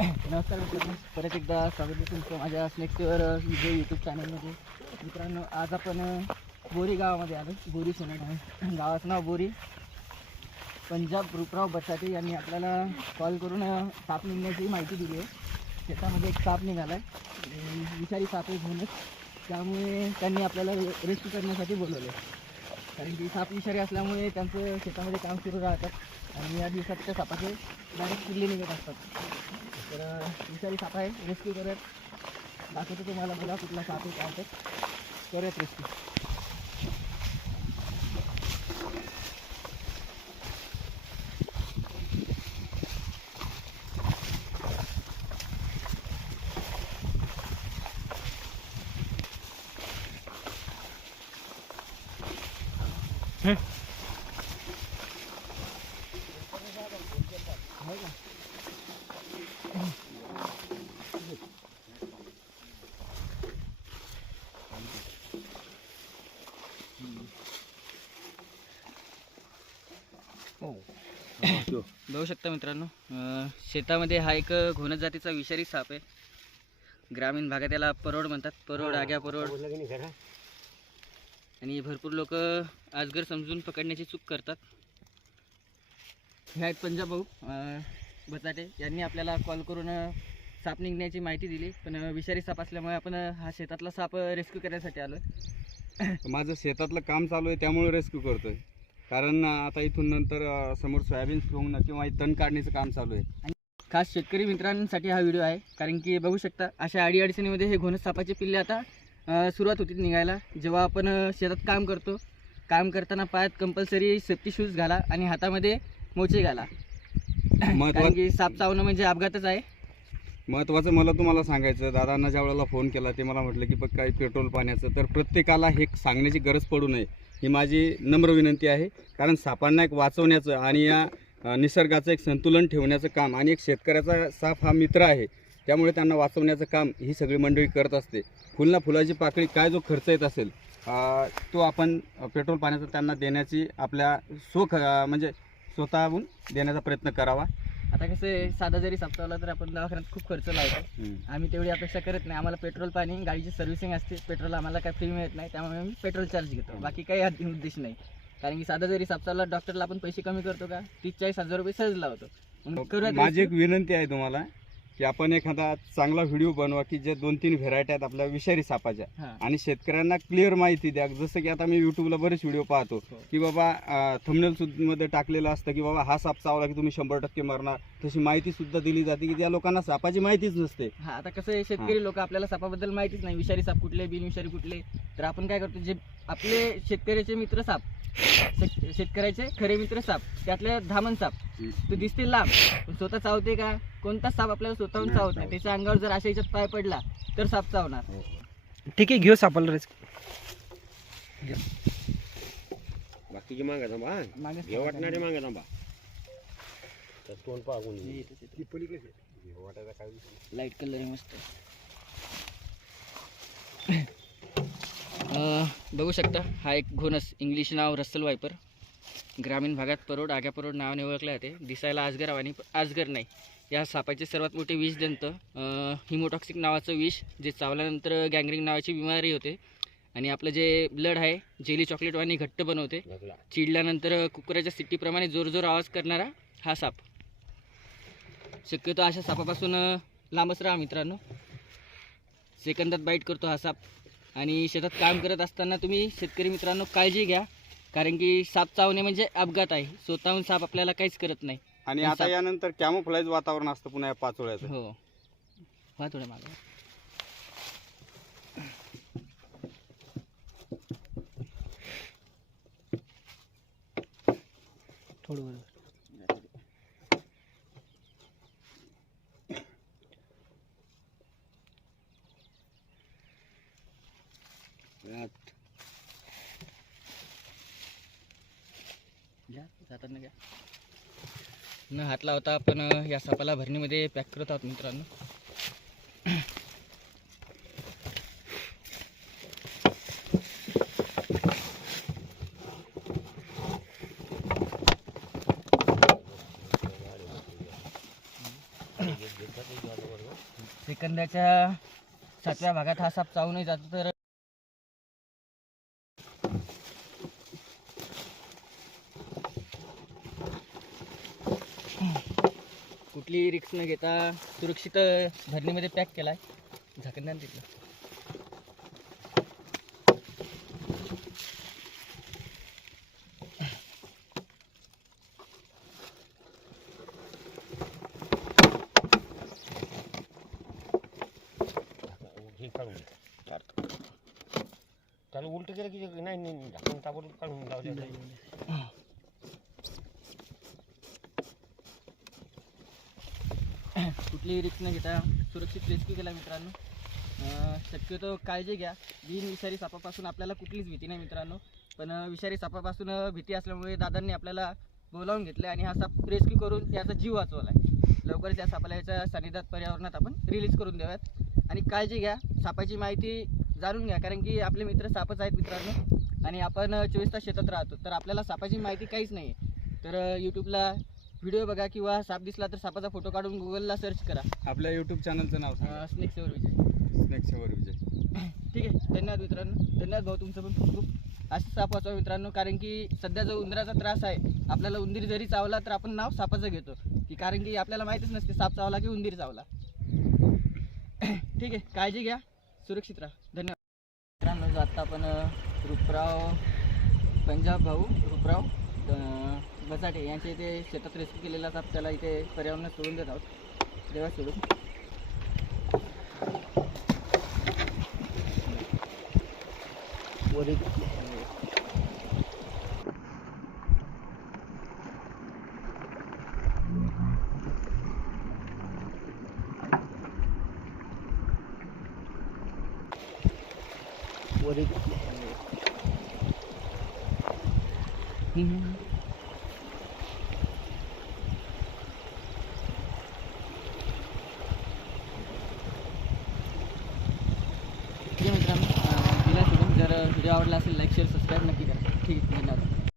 नमस्कार मित्रांनो. परत एकदा स्वागत आहे तुमचं माझ्या स्नेक्सवर विजय यूट्यूब चॅनलमध्ये मित्रांनो आज आपण बोरी गावामध्ये आलो बोरी सोनेट आहे. गावाचं नाव बोरी. पंजाब रूपराव बसाटे यांनी आपल्याला कॉल करून साप निघण्याची माहिती दिली आहे. शेतामध्ये एक साप निघाला आहे विषारी साप आहे त्यामुळे त्यांनी आपल्याला रेस्क्यू करण्यासाठी बोलवलं कारण की साप विषारी असल्यामुळे त्यांचं शेतामध्ये काम सुरू राहतात आणि या दिवसात त्या सापाचे डायरेक्ट किल्ले निघत असतात. तर अं, विषारी साप आहे रेस्क्यू करत. दाखवतो तुम्हाला बोला कुठला साप आहे काय ते करत रेस्क्यू बघू शकता मित्रांनो शेतामध्ये हा एक घोणस जातीचा विषारी साप आहे. ग्रामीण भागात याला परोड म्हणतात. परोड आग्या परोड. आणि भरपूर लोक आजगर समजून पकडण्याची चूक करतात. हे आहेत पंजाब भाऊ अं, बचाटे यांनी आपल्याला कॉल करून साप निघण्याची माहिती दिली. पण विषारी साप असल्यामुळे आपण हा शेतातला साप रेस्क्यू करण्यासाठी आलो माझं शेतातलं काम चालू आहे त्यामुळे रेस्क्यू करतोय. कारण आता इथून नंतर समोर सोयाबीन सोंगणं किंवा तण काढण्याचं काम चालू आहे. खास शेतकरी मित्रांसाठी हा व्हिडिओ आहे कारण की बघू शकता अशा अडीअडचणीमध्ये हे घोणसापाचे पिल्ले आता सुरुवात होती निघायला जेव्हा आपण शेतात काम करतो. काम करताना पायात कंपल्सरी सेफ्टी शूज घाला आणि हातामध्ये मोचे घाला. कारण महत्वाचं की साप चावणं म्हणजे अपघातच आहे. महत्त्वाचं मला तुम्हाला सांगायचं दादांना ज्या वेळेला फोन केला ते मला म्हटलं की बघ काही पेट्रोल पाण्याचं. तर प्रत्येकाला हे सांगण्याची गरज पडू नये ही माझी नम्र विनंती आहे. कारण सापांना एक वाचवण्याचं आणि या निसर्गाचं एक संतुलन ठेवण्याचं काम आणि एक शेतकऱ्याचा साप हा मित्र आहे त्यामुळे त्यांना वाचवण्याचं काम ही सगळी मंडळी करत असते. फुलना फुलाची पाकळी काय जो खर्च येत असेल तो आपण पेट्रोल पाण्याचा त्यांना देण्याची आपल्या स्वख म्हणजे स्वतःहून देण्याचा प्रयत्न करावा. आता कसं आहे, साधा जरी साप चावला तर आपण दवाखान्यात खूप खर्च लावतो. आम्ही तेवढी अपेक्षा करत नाही. आम्हाला पेट्रोल पाणी गाडीची सर्व्हिसिंग असते पेट्रोल आम्हाला काय फ्री मिळत नाही त्यामुळे आम्ही पेट्रोल चार्ज घेतो. बाकी काही उद्देश नाही. कारण की साधा जरी साप चावला डॉक्टरला आपण पैसे कमी करतो का? तीस चाळीस हजार रुपये सहज लावतो. मग करूयात माझी एक. विनंती आहे तुम्हाला. की आपण एखादा चांगला व्हिडिओ बनवा की जे दोन तीन व्हेरायटी आहेत आपल्या विषारी सापाच्या. आणि शेतकऱ्यांना क्लिअर माहिती द्या. जसं की आता मी युट्यूबला बरेच व्हिडिओ पाहतो हो. की बाबा थंबनेल मध्ये टाकलेलं असतं की बाबा हा साप चावला की तुम्ही शंभर टक्के मरणार. तशी माहिती सुद्धा दिली जाते की त्या लोकांना सापाची माहितीच नसते. हा आता कसं आहे शेतकरी लोक आपल्याला सापाबद्दल माहितीच नाही. विषारी साप कुठले बिनविषारी कुठले. तर आपण काय करतो जे आपले शेतकऱ्याचे मित्र साप शेत- शेतकऱ्याचे खरे मित्र साप त्यातले धामण साप तो दिसते लांब. पण स्वतः चावते का? कोणता साप आपल्याला स्वतःहून नाही चावत नाही. त्याच्या अंगावर जर अशा याच्यात पाय पडला तर साप चावणार. ठीक आहे घेऊ सापडलं रेस बाकीची मागा थांबा हा. मागे हे वाटणारे मागा थांबा. तर तोंड पाहून लाइट कलर आहे. मस्त. अं, बघू शकता हा एक घोणस इंग्लिश नाव रसल वायपर ग्रामीण भागात परोड आग्या परोड नावाने ओळखले जाते दिसायला आजगर आणि आजगर नाही. या सापाचे सर्वात मोठे विष दंत हिमोटॉक्सिक नावाचं विष जे चावल्यानंतर गँग्रिंग नावाची बिमारी होते. आणि आपलं जे ब्लड आहे जेली चॉकलेटवाणी घट्ट बनवते. चिडल्यानंतर कुकराच्या सिट्टीप्रमाणे जोर जोर आवाज करणारा हा साप. शक्यतो अशा सापापासून लांबच राहा मित्रांनो. सेकंदात बाईट करतो हा साप. आणि शेतात काम करत असताना तुम्ही शेतकरी मित्रांनो काळजी घ्या. कारण की साप चावणे म्हणजे अपघात आहे. स्वतःहून साप आपल्याला काहीच करत नाही. आणि आता साप- यानंतर कॅमोफ्लाईज वातावरण असतं पुन्हा या पाचोळ्याचं. हो. वा थोडं मागं. थोडं बरोबर घ्या न हात लावता आपण या सापाला भरणीमध्ये पॅक करत आहोत मित्रांनो. सेकंदाच्या सातव्या भागात हा साप चावूनही जातो तर कुठलीही रिक्स न घेता सुरक्षित भरणीमध्ये पॅक केलाय. झाकण द्या ना तिथलं. उलट केलं की नाही काढून लावले कुठलीही रिस्क न घेता सुरक्षित रेस्क्यू केला मित्रांनो. शक्यतो काळजी घ्या. बिन विषारी सापापासून आपल्याला कुठलीच भीती नाही मित्रांनो. पण विषारी सापापासून भीती असल्यामुळे दादांनी आपल्याला बोलावून घेतलं आणि हा साप रेस्क्यू करून त्याचा जीव वाचवला आहे लवकरच या सापाला याच्या सानिध्यात पर्यावरणात आपण रिलीज करून देऊयात. आणि काळजी घ्या. सापाची माहिती जाणून घ्या. कारण की आपले मित्र सापच आहेत मित्रांनो. आणि आपण चोवीस तास शेतात राहतो. तर आपल्याला सापाची माहिती काहीच नाही आहे तर यूट्यूबला व्हिडिओ बघा किंवा साप दिसला तर सापाचा फोटो काढून गुगलला सर्च करा. आपल्या यूट्यूब चॅनलचं नाव सांगा. Snake saver Vijay snake saver Vijay ठीक आहे. धन्यवाद मित्रांनो. धन्यवाद भाऊ तुमचं पण खूप खूप असं साप वाचवा मित्रांनो. कारण की सध्या जो उंदराचा त्रास आहे आपल्याला उंदीर जरी चावला तर आपण नाव सापाचं घेतो. की कारण की आपल्याला माहितीच नसते साप चावला की उंदीर चावला. ठीक आहे. काळजी घ्या. सुरक्षित राहा. धन्यवाद. मित्रांनो जो आत्ता आपण रूपराव पंजाब भाऊ रूपराव बसाटे यांच्या इथे शेतात रेस्क्यू केलेला साप त्याला इथे पर्यावरणात सोडून देत आहोत. देवा सोडून. वर एक वर एक ठीक आहे मित्रांनो अं, दिला सोडून जर व्हिडिओ आवडला असेल लाईक शेअर सबस्क्राईब नक्की करा. ठीक आहे धन्यवाद.